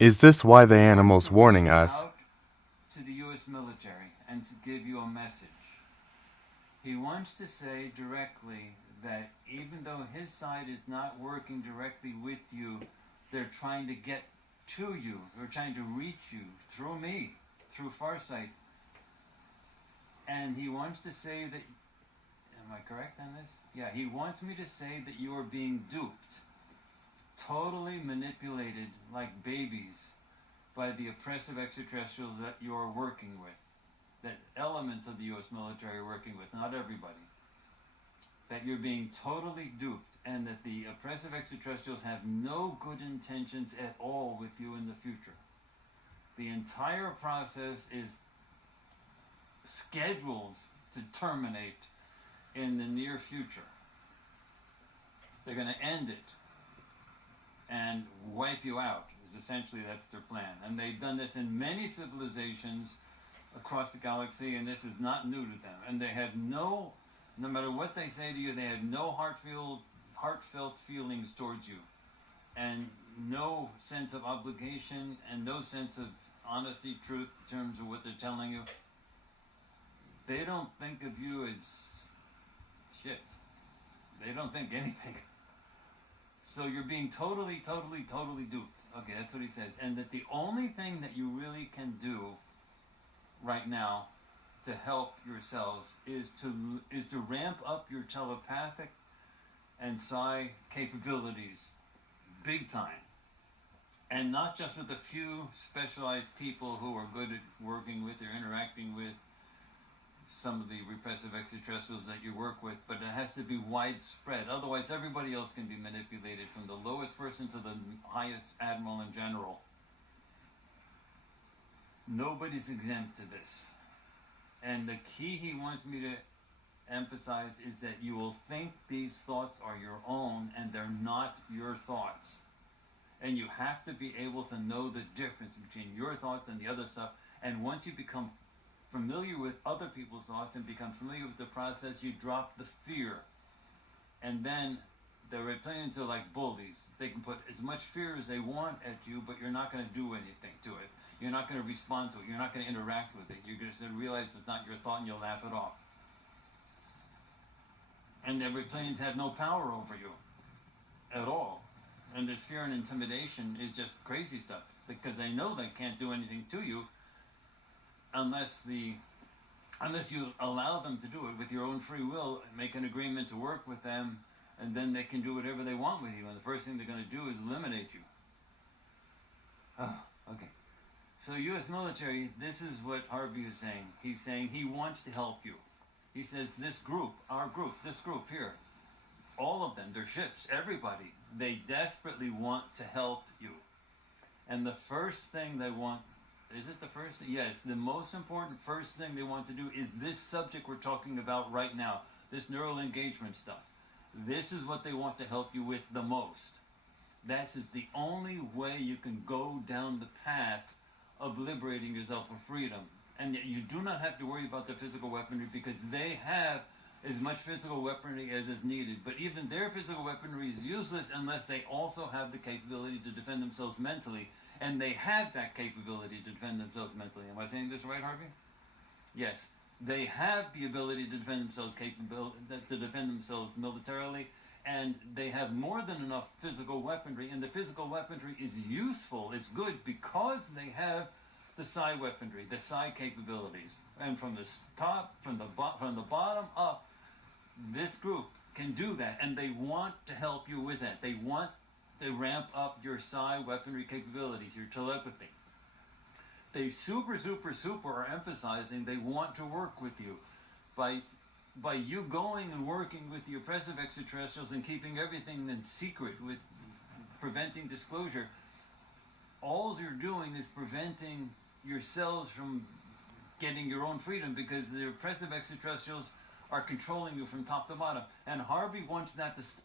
Is this why the animal's warning us? Out to the U.S. military and to give you a message. He wants to say directly that even though his side is not working directly with you, they're trying to get to you. They're trying to reach you through me, through Farsight. And he wants to say that, am I correct on this? Yeah, he wants me to say that you are being duped, totally manipulated like babies by the oppressive extraterrestrials that you are working with, that elements of the U.S. military are working with, not everybody. That you're being totally duped, and that the oppressive extraterrestrials have no good intentions at all with you in the future. The entire process is scheduled to terminate in the near future. They're going to end it and wipe you out. Is essentially that's their plan, and they've done this in many civilizations across the galaxy, and this is not new to them. And they have no matter what they say to you, they have no heartfelt feelings towards you, and no sense of obligation, and no sense of honesty, truth in terms of what they're telling you. They don't think of you as shit. They don't think anything. So you're being totally duped. Okay, that's what he says. And that the only thing that you really can do right now to help yourselves is to ramp up your telepathic and psi capabilities big time. And not just with a few specialized people who are good at working with or interacting with some of the repressive extraterrestrials that you work with, but it has to be widespread. Otherwise, everybody else can be manipulated, from the lowest person to the highest admiral and general. Nobody's exempt to this. And the key he wants me to emphasize is that you will think these thoughts are your own, and they're not your thoughts. And you have to be able to know the difference between your thoughts and the other stuff. And once you become familiar with other people's thoughts and become familiar with the process, you drop the fear. And then the reptilians are like bullies. They can put as much fear as they want at you, but you're not going to do anything to it. You're not going to respond to it. You're not going to interact with it. You're just going to realize it's not your thought, and you'll laugh it off. And the reptilians have no power over you at all. And this fear and intimidation is just crazy stuff, because they know they can't do anything to you unless you allow them to do it with your own free will, make an agreement to work with them, and then they can do whatever they want with you. And the first thing they're going to do is eliminate you. Oh, okay. So U.S. military, this is what Harvey is saying. He's saying he wants to help you. He says this group, our group, this group here, all of them, their ships, everybody, they desperately want to help you. And the first thing they want, is it the first thing? Yes, the most important first thing they want to do is this subject we're talking about right now, this neural engagement stuff. This is what they want to help you with the most. This is the only way you can go down the path of liberating yourself for freedom. And you do not have to worry about the physical weaponry, because they have as much physical weaponry as is needed. But even their physical weaponry is useless unless they also have the capability to defend themselves mentally. And they have that capability to defend themselves mentally. Am I saying this right, Harvey? Yes. They have the ability to defend themselves militarily, and they have more than enough physical weaponry. And the physical weaponry is useful, it's good, because they have the psi weaponry, the psi capabilities. And from the top, from the bottom up, this group can do that, and they want to help you with that. They want to ramp up your psi weaponry capabilities, your telepathy. They super are emphasizing they want to work with you. By you going and working with the oppressive extraterrestrials and keeping everything in secret, with preventing disclosure, all you're doing is preventing yourselves from getting your own freedom, because the oppressive extraterrestrials are controlling you from top to bottom. And Harvey wants that to stop.